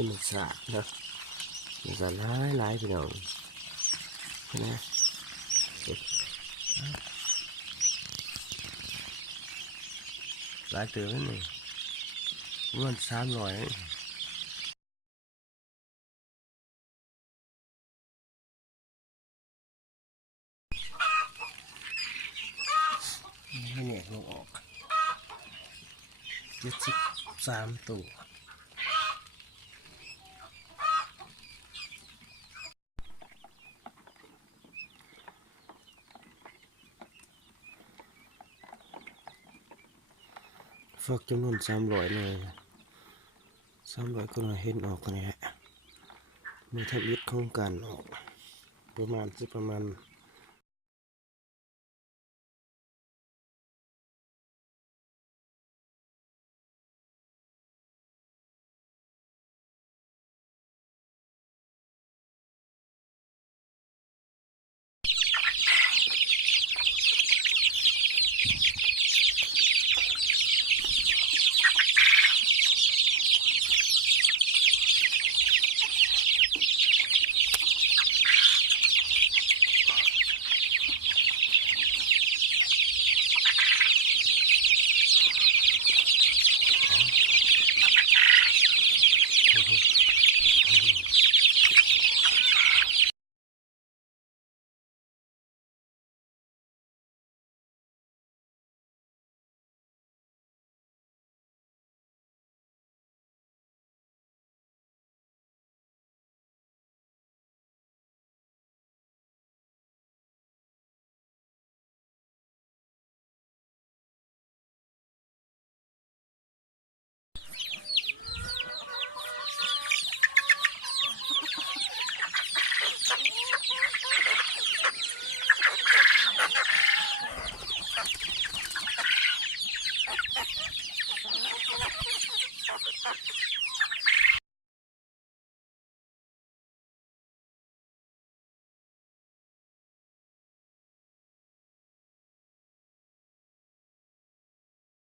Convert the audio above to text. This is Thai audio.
เป็นหมึกสาดนะหมึกสาดหลายพี่น้องนะหลายเติมนั่นเลยประมาณ300ให้เนี่ยลงออก73ตัวฟักจำนวน300เลย300ก็เราเห็นออกกันนี่แหละเมื่อทำอิฐโครงการออกประมาณ